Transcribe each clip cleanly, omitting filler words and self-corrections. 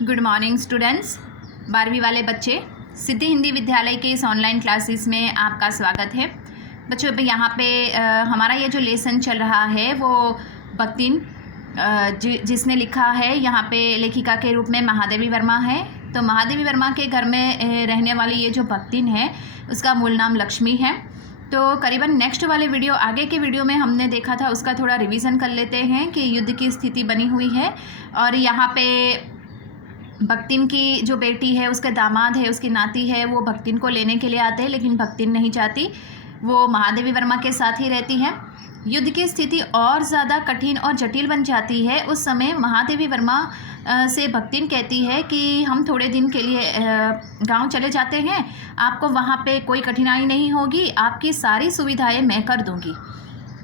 Good morning students. 12वीं वाले बच्चे, सिद्धि हिंदी विद्यालय के इस ऑनलाइन क्लासेस में आपका स्वागत है। बच्चों यहाँ पे हमारा ये जो लेसन चल रहा है वो भक्तिन जिसने लिखा है यहाँ पे लेखिका के रूप में महादेवी वर्मा है। तो महादेवी वर्मा के घर में रहने वाली ये जो भक्तिन है उसका मूल नाम लक्ष्मी है। तो करीबन नेक्स्ट वाले वीडियो, आगे के वीडियो में हमने देखा था, उसका थोड़ा रिवीजन कर लेते हैं कि युद्ध की स्थिति बनी हुई है और यहाँ पे भक्तिन की जो बेटी है, उसके दामाद है, उसकी नाती है, वो भक्तिन को लेने के लिए आते हैं, लेकिन भक्तिन नहीं चाहती, वो महादेवी वर्मा के साथ ही रहती है। युद्ध की स्थिति और ज़्यादा कठिन और जटिल बन जाती है। उस समय महादेवी वर्मा से भक्तिन कहती है कि हम थोड़े दिन के लिए गांव चले जाते हैं, आपको वहाँ पे कोई कठिनाई नहीं होगी, आपकी सारी सुविधाएं मैं कर दूँगी।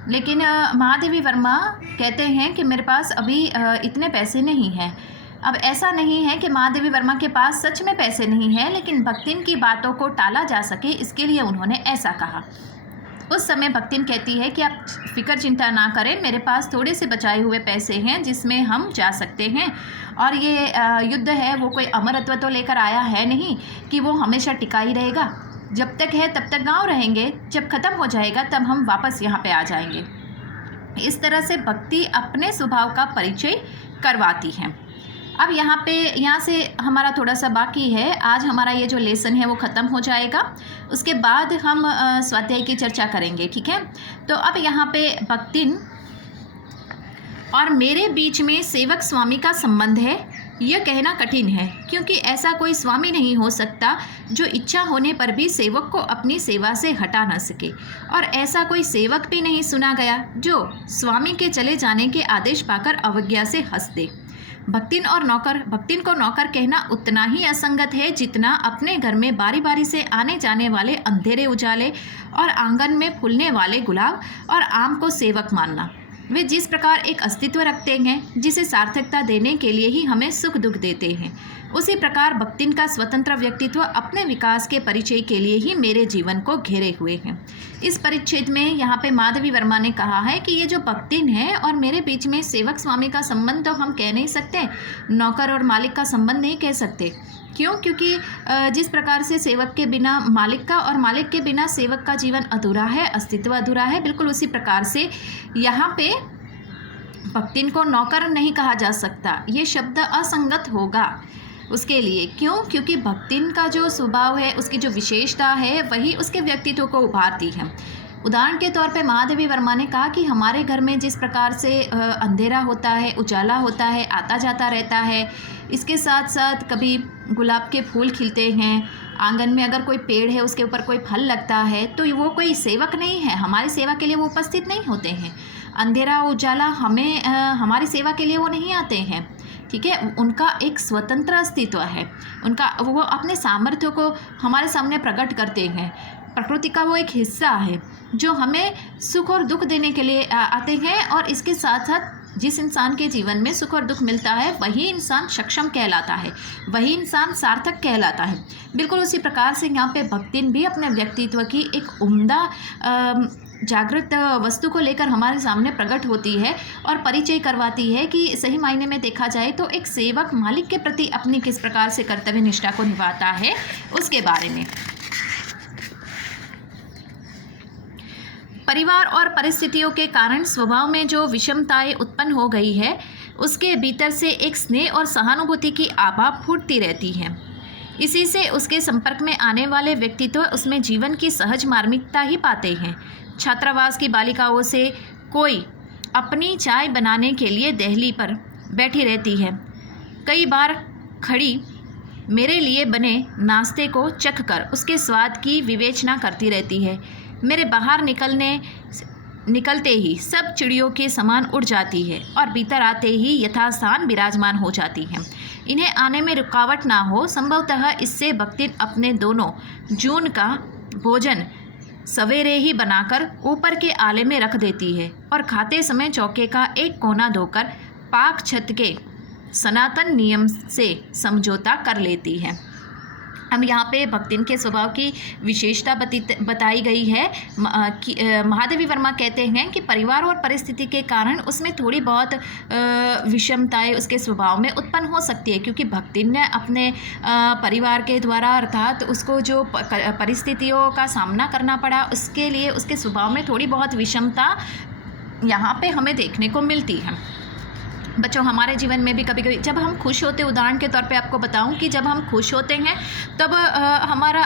लेकिन महादेवी वर्मा कहते हैं कि मेरे पास अभी इतने पैसे नहीं हैं। अब ऐसा नहीं है कि महादेवी वर्मा के पास सच में पैसे नहीं हैं, लेकिन भक्तिन की बातों को टाला जा सके इसके लिए उन्होंने ऐसा कहा। उस समय भक्तिन कहती है कि आप फिक्र चिंता ना करें, मेरे पास थोड़े से बचाए हुए पैसे हैं जिसमें हम जा सकते हैं। और ये युद्ध है वो कोई अमरत्व तो लेकर आया है नहीं कि वो हमेशा टिका ही रहेगा। जब तक है तब तक गाँव रहेंगे, जब ख़त्म हो जाएगा तब हम वापस यहाँ पे आ जाएंगे। इस तरह से भक्ति अपने स्वभाव का परिचय करवाती है। अब यहाँ से हमारा थोड़ा सा बाकी है। आज हमारा ये जो लेसन है वो ख़त्म हो जाएगा, उसके बाद हम स्वाध्याय की चर्चा करेंगे, ठीक है। तो अब यहाँ पे भक्तिन और मेरे बीच में सेवक स्वामी का संबंध है, यह कहना कठिन है, क्योंकि ऐसा कोई स्वामी नहीं हो सकता जो इच्छा होने पर भी सेवक को अपनी सेवा से हटा न सके, और ऐसा कोई सेवक भी नहीं सुना गया जो स्वामी के चले जाने के आदेश पाकर अवज्ञा से हंस दे। भक्तिन को नौकर कहना उतना ही असंगत है जितना अपने घर में बारी बारी से आने जाने वाले अंधेरे उजाले और आंगन में फूलने वाले गुलाब और आम को सेवक मानना। वे जिस प्रकार एक अस्तित्व रखते हैं जिसे सार्थकता देने के लिए ही हमें सुख दुख देते हैं, उसी प्रकार भक्तिन का स्वतंत्र व्यक्तित्व अपने विकास के परिचय के लिए ही मेरे जीवन को घेरे हुए हैं। इस परिच्छेद में यहाँ पे महादेवी वर्मा ने कहा है कि ये जो भक्तिन है और मेरे बीच में सेवक स्वामी का संबंध तो हम कह नहीं सकते, नौकर और मालिक का संबंध नहीं कह सकते। क्यों? क्योंकि जिस प्रकार से सेवक के बिना मालिक का और मालिक के बिना सेवक का जीवन अधूरा है, अस्तित्व अधूरा है, बिल्कुल उसी प्रकार से यहाँ पे भक्तिन को नौकर नहीं कहा जा सकता। ये शब्द असंगत होगा उसके लिए। क्यों? क्योंकि भक्तिन का जो स्वभाव है, उसकी जो विशेषता है, वही उसके व्यक्तित्व को उभारती है। उदाहरण के तौर पे महादेवी वर्मा ने कहा कि हमारे घर में जिस प्रकार से अंधेरा होता है, उजाला होता है, आता जाता रहता है, इसके साथ साथ कभी गुलाब के फूल खिलते हैं, आंगन में अगर कोई पेड़ है उसके ऊपर कोई फल लगता है, तो वो कोई सेवक नहीं है, हमारी सेवा के लिए वो उपस्थित नहीं होते हैं। अंधेरा उजाला हमारी सेवा के लिए वो नहीं आते हैं, ठीक है। उनका एक स्वतंत्र अस्तित्व है, वो अपने सामर्थ्य को हमारे सामने प्रकट करते हैं। प्रकृति का वो एक हिस्सा है जो हमें सुख और दुख देने के लिए आते हैं, और इसके साथ साथ जिस इंसान के जीवन में सुख और दुख मिलता है वही इंसान सक्षम कहलाता है, वही इंसान सार्थक कहलाता है। बिल्कुल उसी प्रकार से यहाँ पे भक्तिन भी अपने व्यक्तित्व की एक उम्दा जागृत वस्तु को लेकर हमारे सामने प्रकट होती है और परिचय करवाती है कि सही मायने में देखा जाए तो एक सेवक मालिक के प्रति अपनी किस प्रकार से कर्तव्य निष्ठा को निभाता है उसके बारे में। परिवार और परिस्थितियों के कारण स्वभाव में जो विषमताएं उत्पन्न हो गई है, उसके भीतर से एक स्नेह और सहानुभूति की आभा फूटती रहती है। इसी से उसके संपर्क में आने वाले व्यक्तित्व उसमें जीवन की सहज मार्मिकता ही पाते हैं। छात्रावास की बालिकाओं से कोई अपनी चाय बनाने के लिए देहली पर बैठी रहती है, कई बार खड़ी मेरे लिए बने नाश्ते को चखकर उसके स्वाद की विवेचना करती रहती है। मेरे बाहर निकलते ही सब चिड़ियों के समान उड़ जाती है और भीतर आते ही यथास्थान विराजमान हो जाती हैं। इन्हें आने में रुकावट ना हो, संभवतः इससे भक्तिन अपने दोनों जून का भोजन सवेरे ही बनाकर ऊपर के आले में रख देती है और खाते समय चौके का एक कोना धोकर पाक छत के सनातन नियम से समझौता कर लेती है। अब यहाँ पे भक्तिन के स्वभाव की विशेषता बताई गई है कि महादेवी वर्मा कहते हैं कि परिवार और परिस्थिति के कारण उसमें थोड़ी बहुत विषमताएं उसके स्वभाव में उत्पन्न हो सकती है, क्योंकि भक्तिन ने अपने परिवार के द्वारा अर्थात उसको जो परिस्थितियों का सामना करना पड़ा, उसके लिए उसके स्वभाव में थोड़ी बहुत विषमता यहाँ पे हमें देखने को मिलती है। बच्चों, हमारे जीवन में भी कभी कभी जब हम खुश होते, उदाहरण के तौर पे आपको बताऊं कि जब हम खुश होते हैं तब हमारा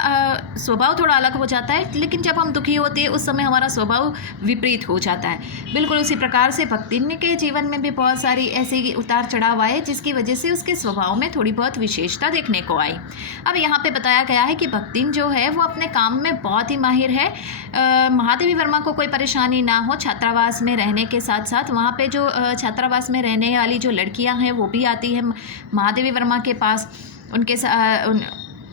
स्वभाव थोड़ा अलग हो जाता है, लेकिन जब हम दुखी होते हैं उस समय हमारा स्वभाव विपरीत हो जाता है। बिल्कुल उसी प्रकार से भक्तिन के जीवन में भी बहुत सारी ऐसी उतार चढ़ाव आए जिसकी वजह से उसके स्वभाव में थोड़ी बहुत विशेषता देखने को आई। अब यहाँ पर बताया गया है कि भक्तिन जो है वो अपने काम में बहुत ही माहिर है। महादेवी वर्मा को कोई परेशानी ना हो, छात्रावास में रहने के साथ साथ वहाँ पर जो छात्रावास में रहने वाली जो लड़कियां हैं वो भी आती हैं महादेवी वर्मा के पास उनके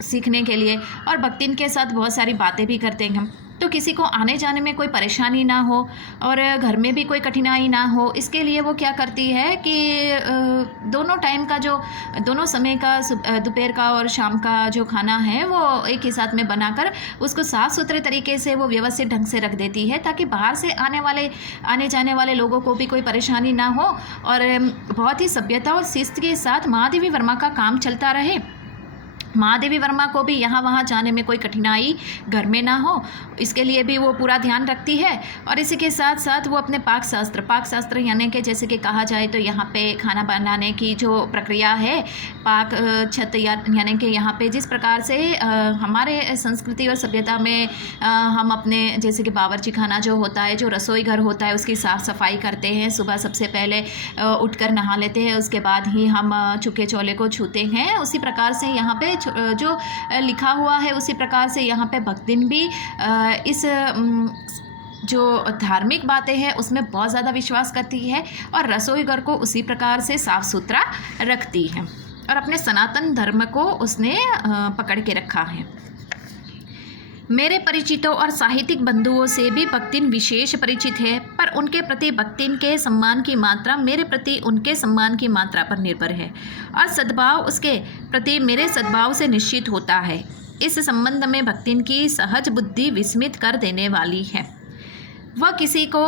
सीखने के लिए, और भक्तिन के साथ बहुत सारी बातें भी करते हैं। तो किसी को आने जाने में कोई परेशानी ना हो और घर में भी कोई कठिनाई ना हो, इसके लिए वो क्या करती है कि दोनों टाइम का जो दोनों समय का दोपहर का और शाम का जो खाना है वो एक ही साथ में बनाकर उसको साफ़ सुथरे तरीके से वो व्यवस्थित ढंग से रख देती है, ताकि बाहर से आने जाने वाले लोगों को भी कोई परेशानी ना हो और बहुत ही सभ्यता और शिस्त के साथ महादेवी वर्मा का काम चलता रहे। महादेवी वर्मा को भी यहाँ वहाँ जाने में कोई कठिनाई घर में ना हो, इसके लिए भी वो पूरा ध्यान रखती है। और इसी के साथ साथ वो अपने पाक शास्त्र यानी कि जैसे कि कहा जाए तो यहाँ पे खाना बनाने की जो प्रक्रिया है, पाक छत यानी कि यहाँ पे जिस प्रकार से हमारे संस्कृति और सभ्यता में हम अपने जैसे कि बावर्ची खाना जो होता है, जो रसोई घर होता है, उसकी साफ़ सफाई करते हैं। सुबह सबसे पहले उठकर नहा लेते हैं, उसके बाद ही हम चुके चौले को छूते हैं। उसी प्रकार से यहाँ पे जो लिखा हुआ है उसी प्रकार से यहाँ पे भक्तिन भी इस जो धार्मिक बातें हैं उसमें बहुत ज़्यादा विश्वास करती है और रसोई घर को उसी प्रकार से साफ़ सुथरा रखती है और अपने सनातन धर्म को उसने पकड़ के रखा है। मेरे परिचितों और साहित्यिक बंधुओं से भी भक्तिन विशेष परिचित है, पर उनके प्रति भक्तिन के सम्मान की मात्रा मेरे प्रति उनके सम्मान की मात्रा पर निर्भर है और सद्भाव उसके प्रति मेरे सद्भाव से निश्चित होता है। इस संबंध में भक्तिन की सहज बुद्धि विस्मित कर देने वाली है। वह किसी को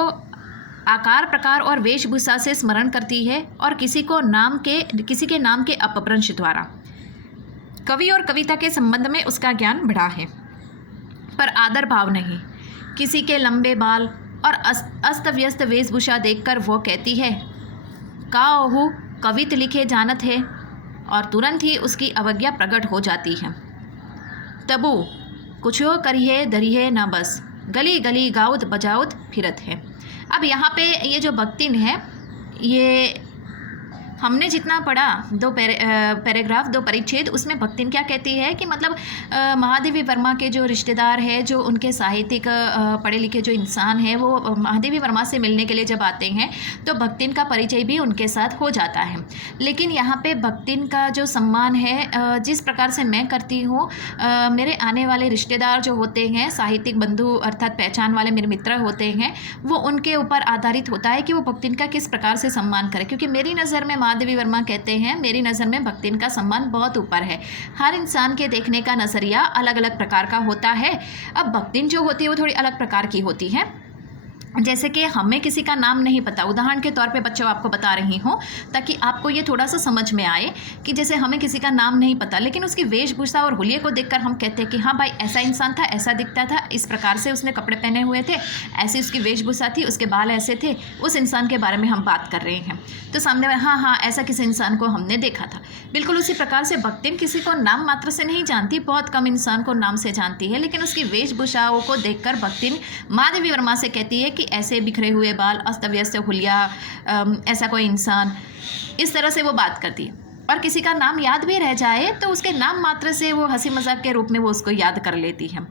आकार प्रकार और वेशभूषा से स्मरण करती है और किसी के नाम के अपभ्रंश द्वारा। कवि और कविता के संबंध में उसका ज्ञान बढ़ा है, पर आदर भाव नहीं। किसी के लंबे बाल और अस्त व्यस्त वेशभूषा देखकर वो कहती है, का ओहू कवित लिखे जानत है, और तुरंत ही उसकी अवज्ञा प्रकट हो जाती है। तबु कुछो करिए दरिए न बस, गली गली गाउत बजाउत फिरत है। अब यहाँ पे ये जो भक्तिन है, ये हमने जितना पढ़ा दो पैराग्राफ, दो परिच्छेद, उसमें भक्तिन क्या कहती है कि मतलब महादेवी वर्मा के जो रिश्तेदार है, जो उनके साहित्यिक पढ़े लिखे जो इंसान हैं, वो महादेवी वर्मा से मिलने के लिए जब आते हैं तो भक्तिन का परिचय भी उनके साथ हो जाता है। लेकिन यहाँ पे भक्तिन का जो सम्मान है, जिस प्रकार से मैं करती हूँ, मेरे आने वाले रिश्तेदार जो होते हैं, साहित्यिक बंधु अर्थात पहचान वाले मेरे मित्र होते हैं, वो उनके ऊपर आधारित होता है कि वो भक्तिन का किस प्रकार से सम्मान करें। क्योंकि मेरी नज़र में महादेवी वर्मा कहते हैं, मेरी नज़र में भक्तिन का सम्मान बहुत ऊपर है। हर इंसान के देखने का नज़रिया अलग अलग प्रकार का होता है। अब भक्तिन जो होती है वो थोड़ी अलग प्रकार की होती है। जैसे कि हमें किसी का नाम नहीं पता, उदाहरण के तौर पे बच्चों आपको बता रही हूँ ताकि आपको ये थोड़ा सा समझ में आए कि जैसे हमें किसी का नाम नहीं पता, लेकिन उसकी वेशभूषा और हुलिये को देखकर हम कहते हैं कि हाँ भाई ऐसा इंसान था, ऐसा दिखता था, इस प्रकार से उसने कपड़े पहने हुए थे, ऐसी उसकी वेशभूषा थी, उसके बाल ऐसे थे, उस इंसान के बारे में हम बात कर रहे हैं। तो सामने वाले हाँ ऐसा किसी इंसान को हमने देखा था। बिल्कुल उसी प्रकार से भक्तिन किसी को नाम मात्र से नहीं जानती, बहुत कम इंसान को नाम से जानती है, लेकिन उसकी वेशभूषाओं को देखकर भक्तिन महादेवी वर्मा से कहती है कि ऐसे बिखरे हुए बाल, अस्त व्यस्त हुलिया, ऐसा कोई इंसान, इस तरह से वो बात करती है। और किसी का नाम याद भी रह जाए तो उसके नाम मात्र से वो हंसी मजाक के रूप में वो उसको याद कर लेती है,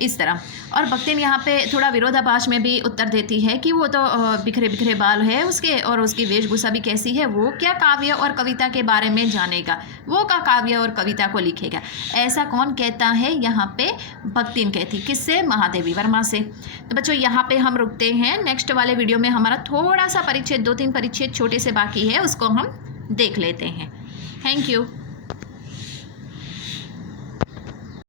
इस तरह। और भक्तिन यहाँ पे थोड़ा विरोधाभास में भी उत्तर देती है कि वो तो बिखरे बिखरे बाल है उसके, और उसकी वेशभूषा भी कैसी है, वो क्या काव्य और कविता के बारे में जानेगा, वो क्या काव्य और कविता को लिखेगा, ऐसा कौन कहता है। यहाँ पे भक्तिन कहती, किससे? महादेवी वर्मा से। तो बच्चों यहाँ पे हम रुकते हैं। नेक्स्ट वाले वीडियो में हमारा थोड़ा सा परिच्छेद, 2-3 परिच्छेद छोटे से बाकी है, उसको हम देख लेते हैं। Thank you.